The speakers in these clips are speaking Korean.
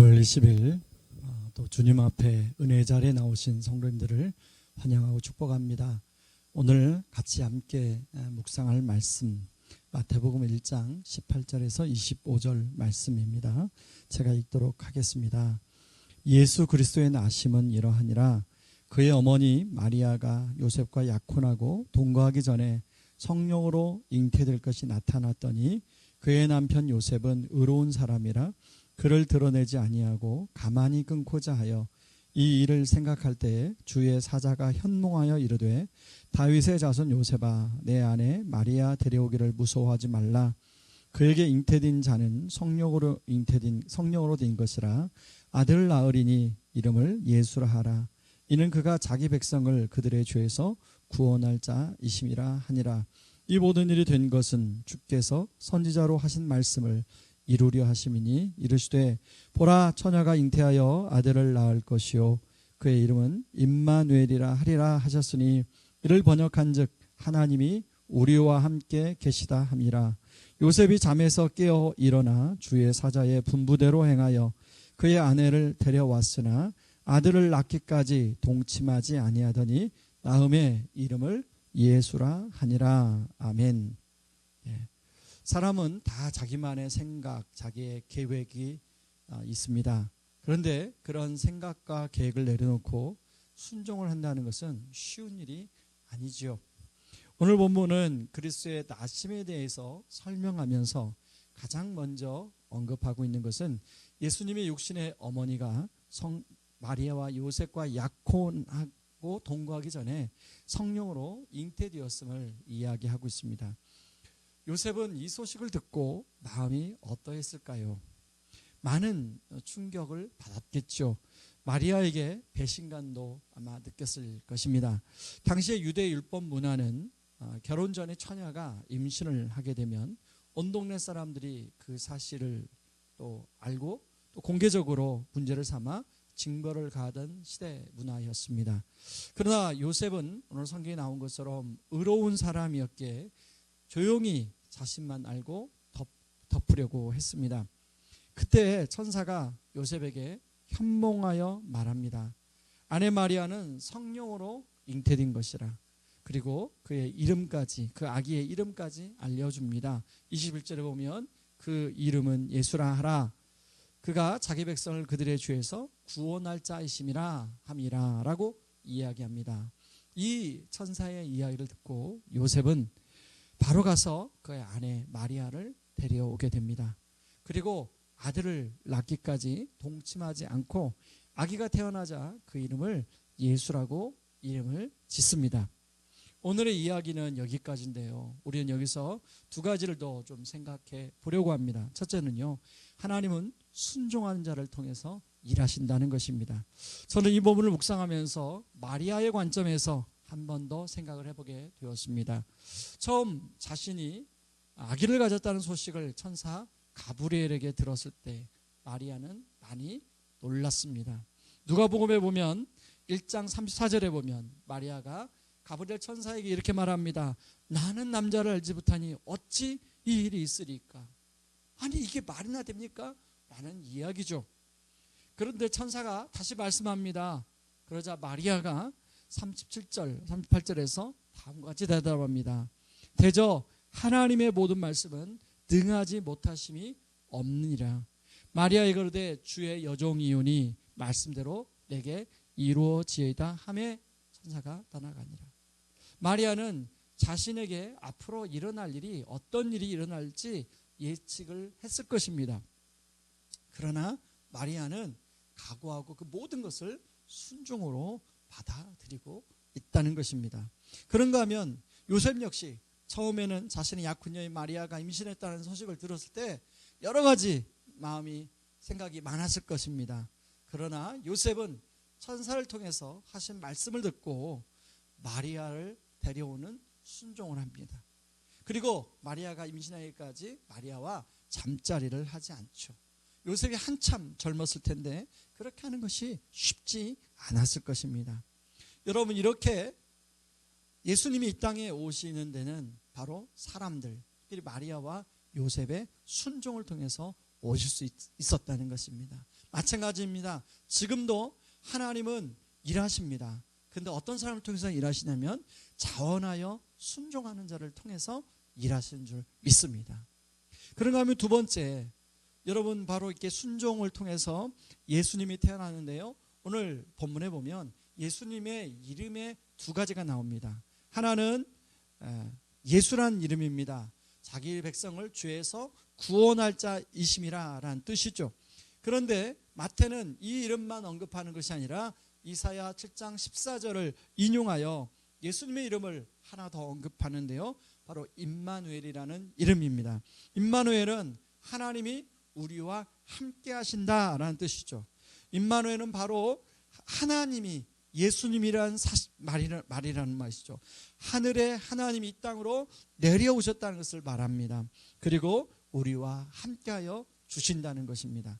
1월 20일 또 주님 앞에 은혜 자리에 나오신 성도님들을 환영하고 축복합니다. 오늘 같이 함께 묵상할 말씀 마태복음 1장 18절에서 25절 말씀입니다. 제가 읽도록 하겠습니다. 예수 그리스도의 나심은 이러하니라. 그의 어머니 마리아가 요셉과 약혼하고 동거하기 전에 성령으로 잉태될 것이 나타났더니 그의 남편 요셉은 의로운 사람이라 그를 드러내지 아니하고 가만히 끊고자 하여 이 일을 생각할 때에 주의 사자가 현몽하여 이르되 다윗의 자손 요셉아 내 아내 마리아 데려오기를 무서워하지 말라. 그에게 잉태된 자는 성령으로 된 것이라. 아들을 낳으리니 이름을 예수라 하라. 이는 그가 자기 백성을 그들의 죄에서 구원할 자이심이라 하니라. 이 모든 일이 된 것은 주께서 선지자로 하신 말씀을 이루려 하심이니 이르시되 보라 처녀가 잉태하여 아들을 낳을 것이요 그의 이름은 임마누엘이라 하리라 하셨으니 이를 번역한즉 하나님이 우리와 함께 계시다 함이라. 요셉이 잠에서 깨어 일어나 주의 사자의 분부대로 행하여 그의 아내를 데려왔으나 아들을 낳기까지 동침하지 아니하더니 낳음에 이름을 예수라 하니라. 아멘. 사람은 다 자기만의 생각, 자기의 계획이 있습니다. 그런데 그런 생각과 계획을 내려놓고 순종을 한다는 것은 쉬운 일이 아니지요. 오늘 본문은 그리스도의 나심에 대해서 설명하면서 가장 먼저 언급하고 있는 것은 예수님의 육신의 어머니가 마리아와 요셉과 약혼하고 동거하기 전에 성령으로 잉태되었음을 이야기하고 있습니다. 요셉은 이 소식을 듣고 마음이 어떠했을까요? 많은 충격을 받았겠죠. 마리아에게 배신감도 아마 느꼈을 것입니다. 당시의 유대 율법 문화는 결혼 전에 처녀가 임신을 하게 되면 온 동네 사람들이 그 사실을 또 알고 또 공개적으로 문제를 삼아 징벌을 가하던 시대 문화였습니다. 그러나 요셉은 오늘 성경에 나온 것처럼 의로운 사람이었기에 조용히 자신만 알고 덮으려고 했습니다. 그때 천사가 요셉에게 현몽하여 말합니다. 아내 마리아는 성령으로 잉태된 것이라. 그리고 그의 이름까지, 그 아기의 이름까지 알려줍니다. 21절에 보면 그 이름은 예수라 하라. 그가 자기 백성을 그들의 죄에서 구원할 자이심이라 함이라 라고 이야기합니다. 이 천사의 이야기를 듣고 요셉은 바로 가서 그의 아내 마리아를 데려오게 됩니다. 그리고 아들을 낳기까지 동침하지 않고 아기가 태어나자 그 이름을 예수라고 이름을 짓습니다. 오늘의 이야기는 여기까지인데요. 우리는 여기서 두 가지를 더 좀 생각해 보려고 합니다. 첫째는요, 하나님은 순종하는 자를 통해서 일하신다는 것입니다. 저는 이 부분을 묵상하면서 마리아의 관점에서 한 번 더 생각을 해보게 되었습니다. 처음 자신이 아기를 가졌다는 소식을 천사 가브리엘에게 들었을 때 마리아는 많이 놀랐습니다. 누가복음에 보면 1장 34절에 보면 마리아가 가브리엘 천사에게 이렇게 말합니다. 나는 남자를 알지 못하니 어찌 이 일이 있으리까? 아니 이게 말이나 됩니까? 라는 이야기죠. 그런데 천사가 다시 말씀합니다. 그러자 마리아가 37절, 38절에서 다음과 같이 대답합니다. 대저 하나님의 모든 말씀은 능하지 못하심이 없느니라. 마리아에 이르되 주의 여종이오니 말씀대로 내게 이루어지이다 하매 천사가 떠나가니라. 마리아는 자신에게 앞으로 일어날 일이 어떤 일이 일어날지 예측을 했을 것입니다. 그러나 마리아는 각오하고 그 모든 것을 순종으로 받아들이고 있다는 것입니다. 그런가 하면 요셉 역시 처음에는 자신의 약혼녀인 마리아가 임신했다는 소식을 들었을 때 여러 가지 생각이 많았을 것입니다. 그러나 요셉은 천사를 통해서 하신 말씀을 듣고 마리아를 데려오는 순종을 합니다. 그리고 마리아가 임신하기까지 마리아와 잠자리를 하지 않죠. 요셉이 한참 젊었을 텐데 그렇게 하는 것이 쉽지 않았을 것입니다. 여러분, 이렇게 예수님이 이 땅에 오시는 데는 바로 사람들, 특별히 마리아와 요셉의 순종을 통해서 오실 수 있었다는 것입니다. 마찬가지입니다. 지금도 하나님은 일하십니다. 근데 어떤 사람을 통해서 일하시냐면 자원하여 순종하는 자를 통해서 일하시는 줄 믿습니다. 그런가 하면 두 번째, 여러분 바로 이렇게 순종을 통해서 예수님이 태어나는데요. 오늘 본문에 보면 예수님의 이름에 두 가지가 나옵니다. 하나는 예수란 이름입니다. 자기 백성을 죄에서 구원할 자이심이라 라는 뜻이죠. 그런데 마태는 이 이름만 언급하는 것이 아니라 이사야 7장 14절을 인용하여 예수님의 이름을 하나 더 언급하는데요. 바로 임마누엘이라는 이름입니다. 임마누엘은 하나님이 우리와 함께 하신다라는 뜻이죠. 임마누엘은 바로 하나님이 예수님이라는 말이라는 말이죠. 하늘의 하나님이 이 땅으로 내려오셨다는 것을 말합니다. 그리고 우리와 함께하여 주신다는 것입니다.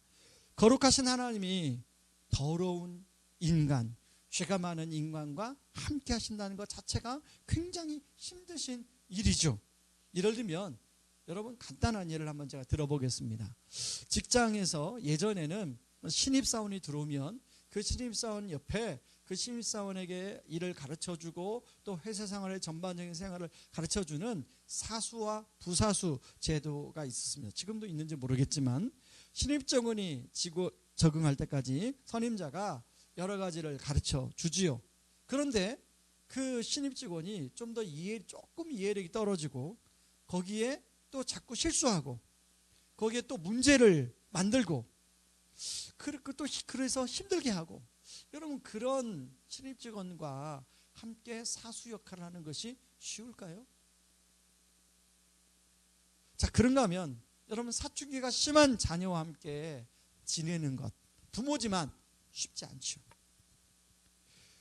거룩하신 하나님이 더러운 인간, 죄가 많은 인간과 함께 하신다는 것 자체가 굉장히 힘드신 일이죠. 예를 들면 여러분 간단한 예를 한번 제가 들어보겠습니다. 직장에서 예전에는 신입사원이 들어오면 그 신입사원 옆에 그 신입사원에게 일을 가르쳐주고 또 회사 생활의 전반적인 생활을 가르쳐주는 사수와 부사수 제도가 있었습니다. 지금도 있는지 모르겠지만 신입 직원이 적응할 때까지 선임자가 여러 가지를 가르쳐 주지요. 그런데 그 신입 직원이 좀 더 조금 이해력이 떨어지고 거기에 또 자꾸 실수하고 거기에 또 문제를 만들고 그래서 힘들게 하고, 여러분 그런 신입 직원과 함께 사수 역할을 하는 것이 쉬울까요? 자, 그런가 하면 여러분 사춘기가 심한 자녀와 함께 지내는 것, 부모지만 쉽지 않죠.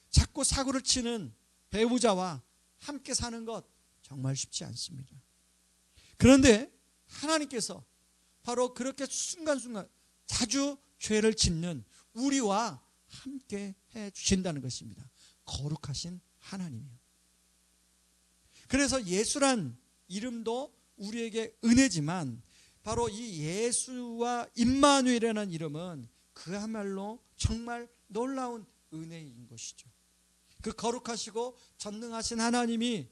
자꾸 사고를 치는 배우자와 함께 사는 것 정말 쉽지 않습니다. 그런데 하나님께서 바로 그렇게 순간순간 자주 죄를 짓는 우리와 함께 해 주신다는 것입니다. 거룩하신 하나님이요. 그래서 예수란 이름도 우리에게 은혜지만 바로 이 예수와 임마누엘이라는 이름은 그야말로 정말 놀라운 은혜인 것이죠. 그 거룩하시고 전능하신 하나님이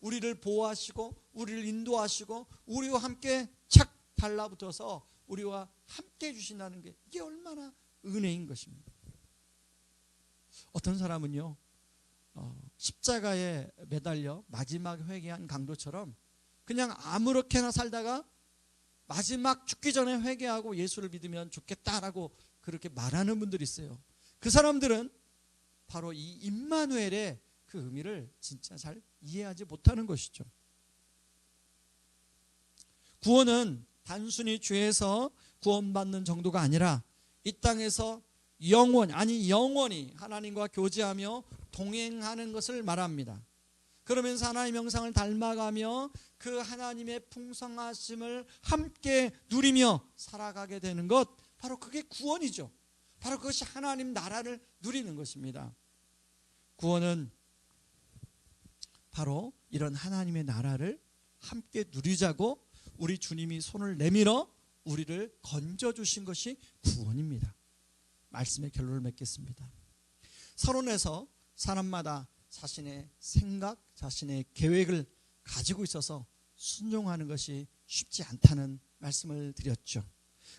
우리를 보호하시고 우리를 인도하시고 우리와 함께 착 달라붙어서 우리와 함께 해주신다는 게 이게 얼마나 은혜인 것입니다. 어떤 사람은요 십자가에 매달려 마지막 회개한 강도처럼 그냥 아무렇게나 살다가 마지막 죽기 전에 회개하고 예수를 믿으면 좋겠다라고 그렇게 말하는 분들이 있어요. 그 사람들은 바로 이 임마누엘의 그 의미를 진짜 잘 이해하지 못하는 것이죠. 구원은 단순히 죄에서 구원받는 정도가 아니라 이 땅에서 영원히 하나님과 교제하며 동행하는 것을 말합니다. 그러면서 하나님의 형상을 닮아가며 그 하나님의 풍성하심을 함께 누리며 살아가게 되는 것, 바로 그게 구원이죠. 바로 그것이 하나님 나라를 누리는 것입니다. 구원은 바로 이런 하나님의 나라를 함께 누리자고 우리 주님이 손을 내밀어 우리를 건져주신 것이 구원입니다. 말씀의 결론을 맺겠습니다. 서론에서 사람마다 자신의 생각, 자신의 계획을 가지고 있어서 순종하는 것이 쉽지 않다는 말씀을 드렸죠.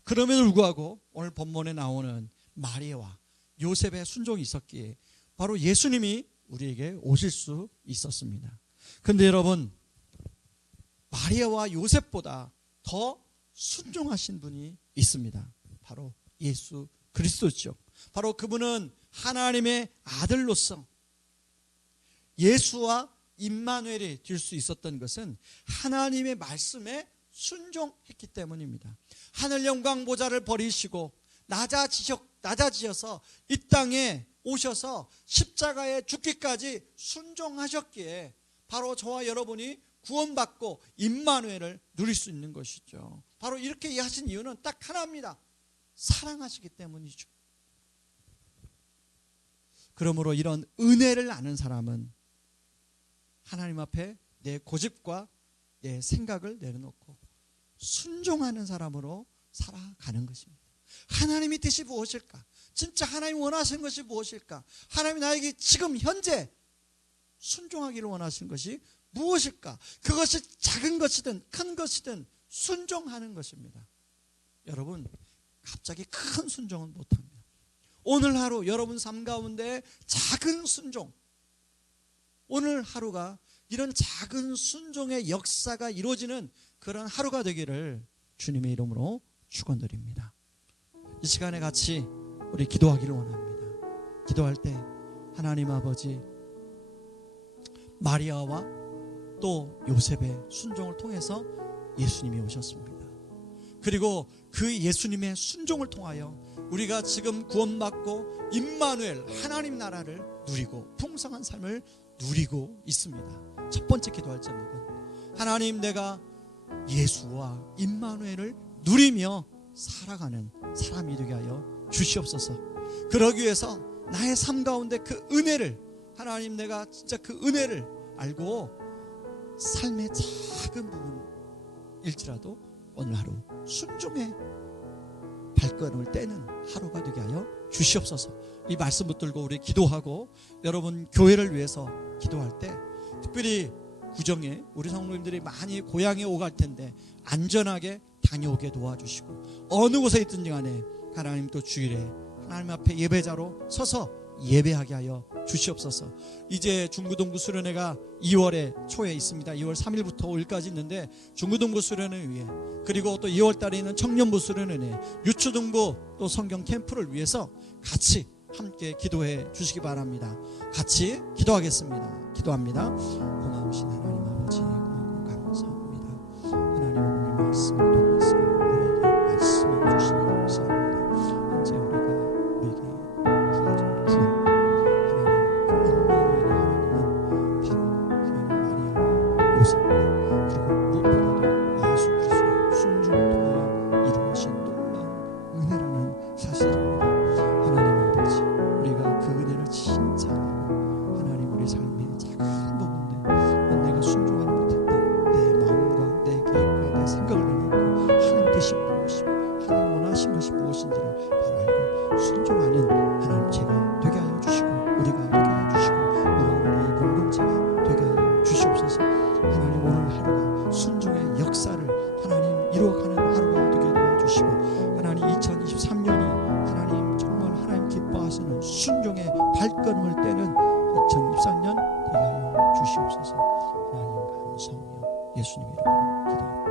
그럼에도 불구하고 오늘 본문에 나오는 마리아와 요셉의 순종이 있었기에 바로 예수님이 우리에게 오실 수 있었습니다. 그런데 여러분, 마리아와 요셉보다 더 순종하신 분이 있습니다. 바로 예수 그리스도죠. 바로 그분은 하나님의 아들로서 예수와 임마누엘이 될 수 있었던 것은 하나님의 말씀에 순종했기 때문입니다. 하늘 영광 보좌를 버리시고 낮아지셔서 이 땅에 오셔서 십자가에 죽기까지 순종하셨기에 바로 저와 여러분이 구원받고 임마누엘을 누릴 수 있는 것이죠. 바로 이렇게 하신 이유는 딱 하나입니다. 사랑하시기 때문이죠. 그러므로 이런 은혜를 아는 사람은 하나님 앞에 내 고집과 내 생각을 내려놓고 순종하는 사람으로 살아가는 것입니다. 하나님의 뜻이 무엇일까? 진짜 하나님 원하시는 것이 무엇일까? 하나님이 나에게 지금 현재 순종하기를 원하시는 것이 무엇일까? 그것이 작은 것이든 큰 것이든 순종하는 것입니다. 여러분, 갑자기 큰 순종은 못합니다. 오늘 하루 여러분 삶 가운데 작은 순종, 오늘 하루가 이런 작은 순종의 역사가 이루어지는 그런 하루가 되기를 주님의 이름으로 축원드립니다. 이 시간에 같이 우리 기도하기를 원합니다. 기도할 때 하나님 아버지, 마리아와 또 요셉의 순종을 통해서 예수님이 오셨습니다. 그리고 그 예수님의 순종을 통하여 우리가 지금 구원받고 임마누엘 하나님 나라를 누리고 풍성한 삶을 누리고 있습니다. 첫 번째 기도할 제목은 하나님, 내가 예수와 임마누엘을 누리며 살아가는 사람이 되게 하여 주시옵소서. 그러기 위해서 나의 삶 가운데 그 은혜를, 하나님, 내가 진짜 그 은혜를 알고 삶의 작은 부분일지라도 오늘 하루 순종의 발걸음을 떼는 하루가 되게 하여 주시옵소서. 이 말씀 붙들고 우리 기도하고 여러분 교회를 위해서 기도할 때 특별히 구정에 우리 성도님들이 많이 고향에 오갈 텐데 안전하게 다녀오게 도와주시고, 어느 곳에 있든지 간에 하나님 또 주일에 하나님 앞에 예배자로 서서 예배하게 하여 주시옵소서. 이제 중구동부 수련회가 2월에 초에 있습니다. 2월 3일부터 5일까지 있는데 중구동부 수련회 위에, 그리고 또 2월 달에 있는 청년부 수련회, 유초등부 또 성경 캠프를 위해서 같이 함께 기도해 주시기 바랍니다. 같이 기도하겠습니다. 기도합니다. 고마우신 하나님 아버지, 고맙고 감사합니다. 하나님, 오늘 말씀을 통해서 우리에게 말씀해 주시니 감사합니다. 현재 우리에게 주어진 구원, 하나님 그 임마누엘의 하나님은 바로 하나님 마리아와 요셉과 그리고 무엇보다도 예수 그리스도의 순종을 통하여 이루어진 놀라운 은혜라는 사실입니다. 하나님 아버지, 우리가 그 은혜를 진짜 알고 하나님 우리 삶의 작은 부분들 내가 순종하지 못했다, 내 마음과 내 계획과 내 생각을 내놓고 하나님 뜻이 무엇이고 하나님 원하신 것이 무엇인지를 바로 알고 순종하는 하나님 제가 되게 하여 주시고, 우리가 되게 하여 주시고, 우리 공동체가 되게 하여 주시옵소서. 하나님, 오늘 하루가 순종의 역사를 하나님 이루어가는 하루가 되게 도와주시고, 하나님 2023년이 하나님 정말 하나님 기뻐하시는 순종의 발걸음을 떼는 2023년 되게 하여 주시옵소서. 하나님 감사하며 예수님 이름으로 기도합니다.